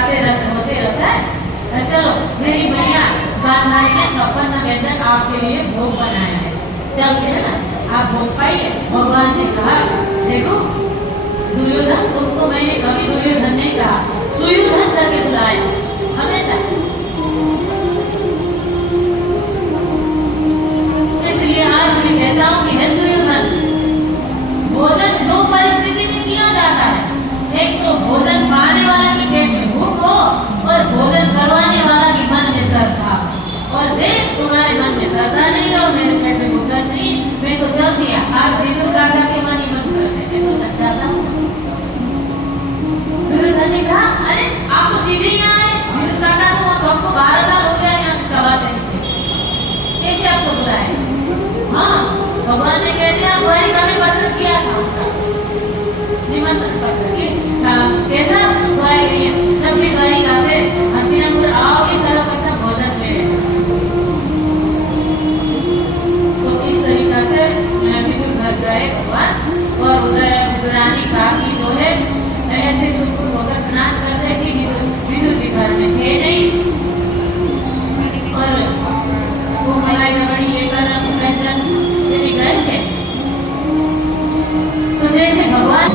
गाते रहते होते रहता है। चलो मेरी भैया गांधारी ने 56 व्यंजन आपके लिए भोग बनाया है, चलते है ना, आप भोग पाइए। भगवान ने कहा देखो दुर्योधन, तुमको मैंने कभी दुर्योधन नहीं कहा, सुयोधन करके बुलाया हमेशा। इसलिए आज मैं कहता हूँ कि हे दुर्योधन, भोजन दो परिस्थिति में किया जाता है, एक तो भोजन पाने वाला की पेट में भूख हो और भोजन करवाने वाला की मन में श्रद्धा। और देख तुम्हारे मन में श्रद्धा नहीं हो, मेरे पेट में भूख नहीं, मैं तो चल दिया। आज विष्णु काका के मन ही मन करते तो लग जाता हूँ। दुर्योधन ने कहा अरे आप तो सीधे ही आए, विष्णु काका तो आपको 12 साल हो गया यहाँ सभा से नीचे, कैसे आपको बुलाए? हाँ भगवान ने कह दिया वही कभी पत्र किया था उसका निमंत्रण पत्र की कैसा सब्जी गई से हस्तिनापुर आओगे सारा पैसा भोजन में। तो इस तरीका से विदुर घर गए भगवान और उधर विदुरानी काकी जो है ऐसे खुद होकर स्नान कर रही थी, विदुर के घर में थे नहीं और वो मलाई रबड़ी लेकर व्यंजन यदि गए थे। तो जैसे भगवान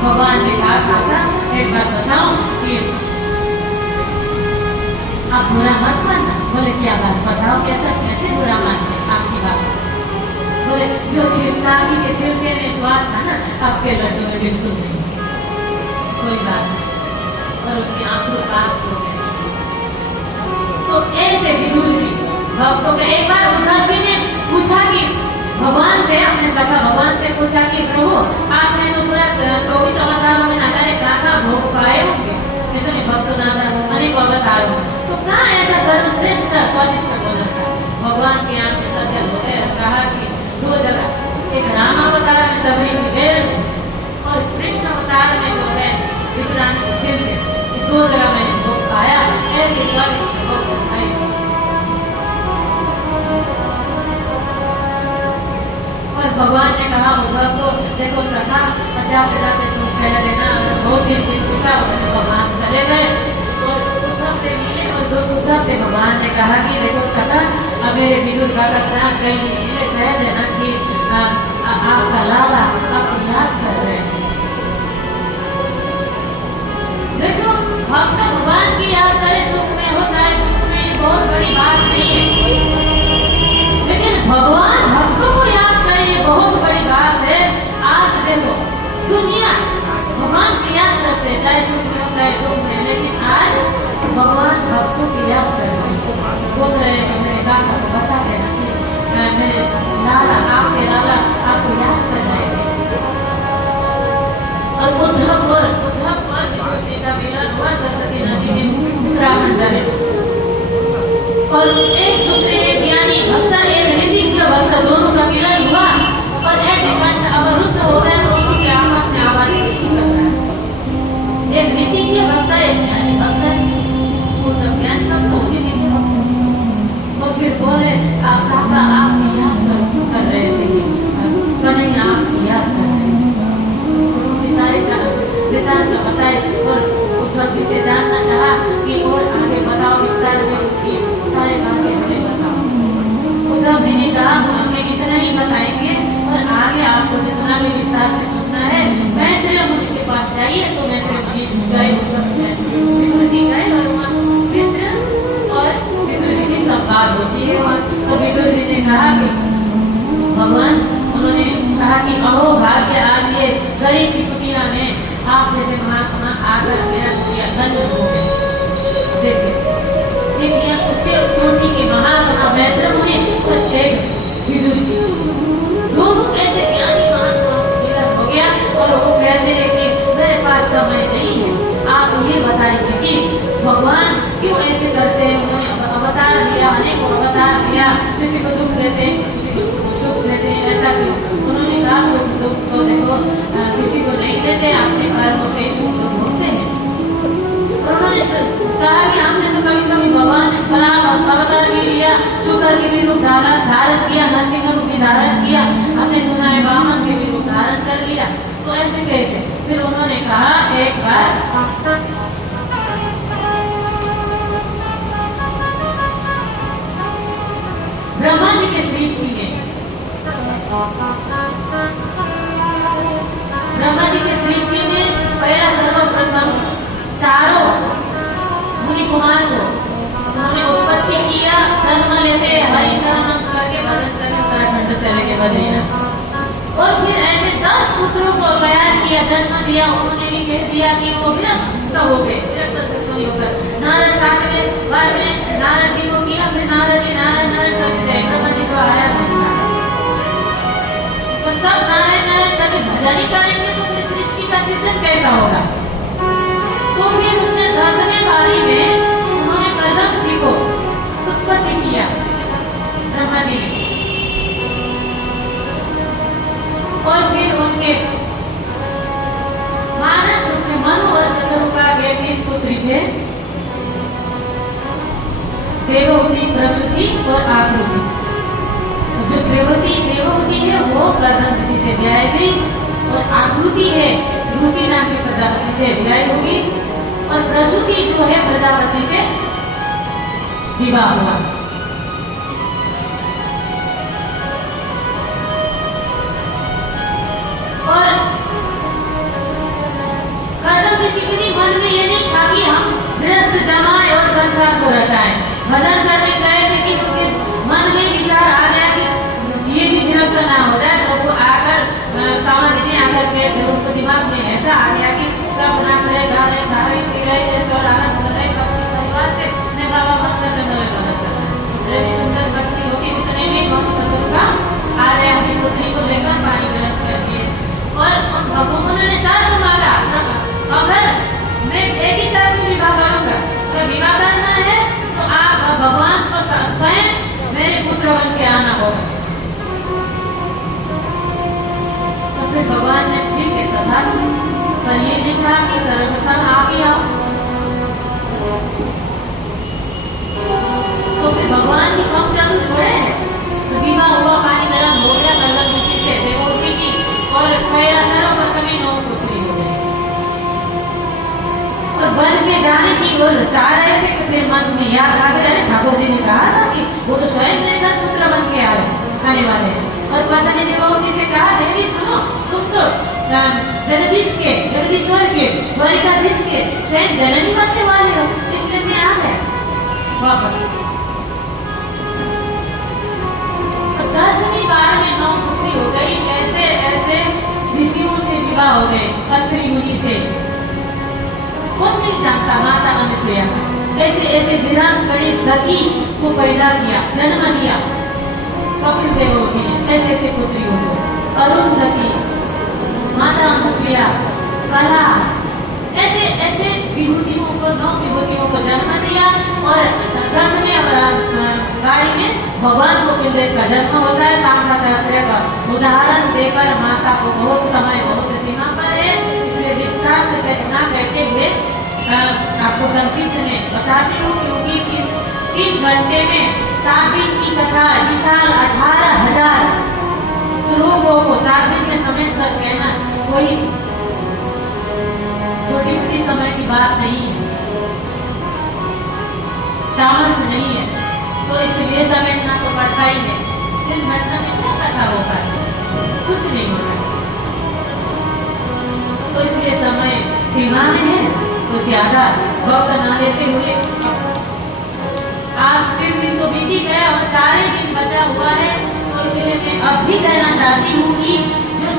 भगवान ने कहा एक बात बताओ कि आप बुरा मत मानना। बोले क्या बात बताओ, कैसा कैसे बुरा मानते आपकी बात? बोले जो काकी के छिलके में स्वाद था ना, आपके लड्डू में बिल्कुल नहीं, कोई बात नहीं। और उसकी आंखों पास हो गए। तो ऐसे तो एक बार उद्धव जी ने पूछा कि भगवान से, अपने सखा भगवान से पूछा कि प्रभु आपने तो पूरा 24 अवतारों में न जाने कहा भोग पाए होंगे, इतने भक्त नाम अनेक अवतारों, तो कहाँ ऐसा सर्वश्रेष्ठ स्वादिष्ट भोजन था? भगवान के यहाँ से सत्य होते कहा कि दो जगह, एक राम अवतार में सबरी में गए और कृष्ण अवतार में जो है विक्रांत फिर से, दो जगह मैंने भोग पाया, ऐसे स्वादिष्ट भोग खाए। और भगवान ने कहा उद्धव को, देखो सखा जाते जाते तुम कह देना, बहुत दिन से पूछा, भगवान चले गए और उद्धव से मिले, और दो उद्धव से भगवान ने कहा कि देखो सखा अब मेरे विदुर भगत ना कहीं मिले, कह देना कि आपका लाला आपको याद कर रहे हैं। देखो भक्त भगवान की याद करे, सुख में हो चाहे दुख में, बहुत बड़ी बात नहीं है, लेकिन भगवान भक्तों को याद करे ये बहुत बड़ी बात है। आज देखो दुनिया भगवान की याद करते हैं, चाहे सुख में हो चाहे दुख में, लेकिन आज भगवान भक्तों की याद कर रहे हैं, बोल रहे हैं मेरे काका को बता देना मेरे लाला, आपके लाला आपको याद कर रहे हैं। और उद्धव पर का मिलन हुआ सरस्वती नदी में उत्तराखंड में, और एक दूसरे ज्ञानी भक्त, एक ऋतिक भक्त, दोनों का मिलन हुआ और ऐसे कंठ अवरुद्ध हो गए, दोनों के आपस में आवाज नहीं कर रहा है। एक ऋतिक भक्त, एक ज्ञानी भक्त, वो सब ज्ञानी भक्त हो गए, तो फिर बोले आप याद कर रहे थे, कहीं आप याद कर रहे थे, बताए। और उद्धव जी से जानना चाहा कि और आगे बताओ, विस्तार में उसकी सारे बातें हमें बताओ। उद्धव जी ने कहा हमें इतना ही बताएंगे और आगे आपको जितना भी विस्तार से सुनना है, मैत्रेय मुनि के पास जाइए। तो मैत्रेय जी गए, विदुर जी गए और वहाँ मित्र और विदुर जी की संवाद होती है वहाँ। तो विदुर जी ने कहा कि भगवान, उन्होंने कहा कि अहो भाग्य आज ये गरीब की कुटिया में आप जैसे महात्मा आकर मेरा कुटिया धन्य हो गए। देखिए उसके कोटि के महात्मा मैत्रेय मुनि और एक विदुर जी, दोनों ऐसे ज्ञानी महात्मा हो गया। और वो कहते हैं कि मेरे पास समय नहीं है, आप ये बताएंगे कि भगवान क्यों ऐसे करते हैं? उन्होंने अवतार लिया, अनेक अवतार लिया, किसी को दुख देते हैं, किसी को सुख देते हैं, ऐसा क्यों? उन्होंने कहा दुख तो देखो किसी को नहीं देते, अपने कर्मों से सुख तो भोगते हैं। उन्होंने कहा कि हमने तो कभी कभी भगवान ने खराब अवतार भी लिया, शुक्र के भी रूप धारण किया, नरसिंह रूप भी धारण किया, हमने सुना है वामन के भी रूप धारण कर लिया, तो ऐसे कहते। फिर उन्होंने कहा एक बार ब्रह्मा जी के सृष्टि में, ब्रह्मा जी के सृष्टि में पहला सर्वप्रथम चारों मुनि कुमार को उन्होंने उत्पत्ति किया, जन्म लेते हरि नाम करके भजन करके उत्तराखंड चले गए बद्रीनाथ। और फिर ऐसे 10 पुत्रों को तैयार किया, जन्म दिया। उन्होंने भी कह दिया कि वो विरक्त हो गए, नारद साथ में बाद में नारद जी को किया, फिर नारद जी नारायण ब्रह्मा जी को आया तो सब नारायण कभी भजन ही करेंगे तो फिर सृष्टि का सृजन कैसा होगा? तो फिर उसने 10वें बारी में उन्होंने कदम जी को उत्पत्ति किया, ब्रह्मा जी ने। और फिर उनके मानस उनके मनु और शत्रुका के 3 पुत्री थे, देवहूति, प्रसूति और आकृति। तो जो देवहूति है वो प्रजापति से ब्याह गई, और आकृति है रुचि नाम की प्रजापति से ब्याह होगी, और प्रसूति जो है प्रजापति से विवाह हुआ। और कर्दम ऋषि के लिए मन में ये नहीं था कि हम गृहस्थ जमाए और संसार को रचाएं। भजन करने गए थे कि उनके मन में विचार आ गया कि ये भी गृहस्थ ना हो जाए, तो वो आकर समाधि में आकर के उनको दिमाग में ऐसा आ गया कि सब नाच रहे, गा रहे, खा रहे, पी रहे और आनंद कर रहे, भक्ति परिवार से बाबा भक्त सुंदर भक्ति जाने की वो चाह रहे थे कि फिर मन में याद आ गया, अरे ठाकुर जी ने कहा था कि वो तो स्वयं लेकर पुत्र बन के आने वाले हैं। और पता नहीं देवकी से कहा, देवी सुनो, तुम तो जगदीश्वर के द्वारिकाधीश के स्वयं जननी बनने वाले हो, इसलिए मैं आ गया वापस। 10वीं बार में नौपुत्री हो गई। ऐसे ऐसे ऋषियों से विवाह हो गए, अत्रि मुनि से। कौन नहीं जानता माता अनुसुईया ऐसे ऐसे वीरांगनी सती को पैदा किया, जन्म दिया कपिल देवों ने। ऐसे ऐसे पुत्रियों को अरुंधति, माता अनुसुईया, कला, ऐसे ऐसे विभूतियों को, 9 विभूतियों को जन्म दिया। और 10वीं बारी में भगवान कपिल देव का जन्म होता है। सांख्याचार्य का उदाहरण देकर माता को बहुत समय बहुत सीमा पर है, इसलिए विस्तार से न कहते हुए आपको संक्षिप्त में बताती हूँ, क्योंकि 3 घंटे में 7 दिन की कथा विशाल 18,000 श्लोकों को 7 दिन में समेट कर कहना कोई छोटी छोटी समय की बात नहीं है, सामर्थ्य नहीं है, तो इसलिए समेटना तो पड़ता ही है। 3 घंटे में क्या कथा होता है, कुछ नहीं होता, तो इसलिए समय सीमा में है, तो ज्यादा वक्त न लेते हुए आज 3 दिन तो बीत ही गया और 4 दिन बचा हुआ है, तो इसलिए मैं अब भी कहना चाहती हूँ कि जो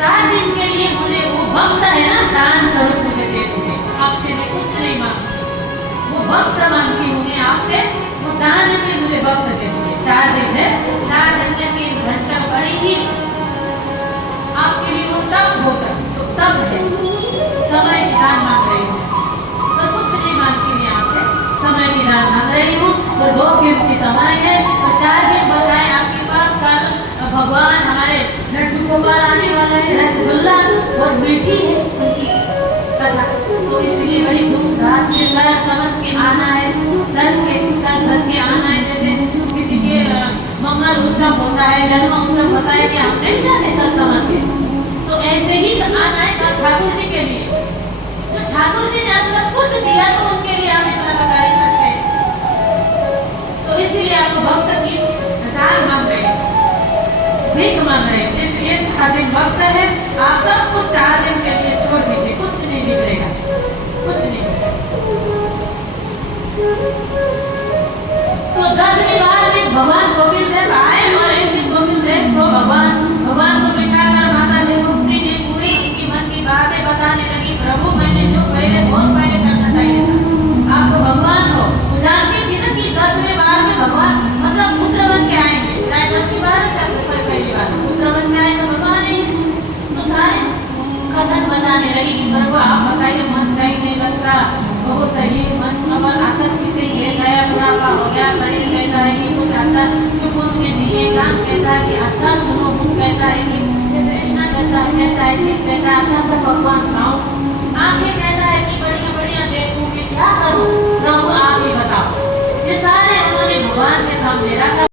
4 दिन के लिए मुझे वो भक्त है ना, दान स्वरूप मुझे दे दोगे, आपसे मैं कुछ नहीं मांगती, वो भक्त मांगती हूँ मैं आपसे, वो दान में मुझे भक्त दे दोगे। 4 दिन है, 4 दिन में 3 घंटा पड़ेगी आपके लिए, वो तब होगा, तो तब है समय की दान मांग रही हूँ, तो कुछ नहीं मांगती मैं आपसे, समय की दान मांग रही हूँ। और 2 कीमती समय है, और 4 दिन बताए आपके पास। कल भगवान हमारे लड्डू गोपाल आने वाला है, रसगुल्ला और मीठी है उनकी कथा, तो इसलिए बड़ी धूमधाम से सर समझ के आना है, सर भर के आना है। जैसे किसी के मंगल उत्सव होता है, जन्म उत्सव होता है, कि हम नहीं जाते सर समझ के, तो ऐसे ही आना है ठाकुर जी के लिए। तो ठाकुर जी ने आपको कुछ दिया तो उनके लिए आप इतना बता ही सकते हैं, तो इसलिए आपको भक्त की दान मांग रहे हैं, भीख मांग रहे हैं, इसलिए 4 दिन वक्त है, आप सबको 4 दिन के लिए छोड़ दीजिए, कुछ नहीं बिगड़ेगा, कुछ नहीं। तो 10वीं बार में भगवान कपिल देव आए, और एक दिन कपिल देव को भगवान को बिठाकर माता देवहूति ने पूरी उनकी मन की बातें बताने लगी। प्रभु, मैंने जो बहुत पहले करना चाहिए था, आपको भगवान हो, जानती थी ना कि 10वीं बार में भगवान मतलब पुत्र बन के आएंगे, चाहे 10वीं बार चाहे पहली बार पुत्र बन के आए तो भगवान ही, तो सारे कथन बताने लगी कि प्रभु आप बताइए, मन कहीं नहीं लगता, बहुत ही मन अगर आसक्ति से ये गया, बुढ़ापा हो गया, शरीर कहता है कि कुछ अच्छा सुकून में दिए, कान कहता है कि अच्छा सुनो, मुख कहता है कि कृष्णा कहता है कि कहता है अच्छा सा भगवान खाओ, आंखें कहता है कि बढ़िया बढ़िया देखूं कि क्या करूं, प्रभु आप ही बताओ। ये सारे उन्होंने भगवान के सामने रखा।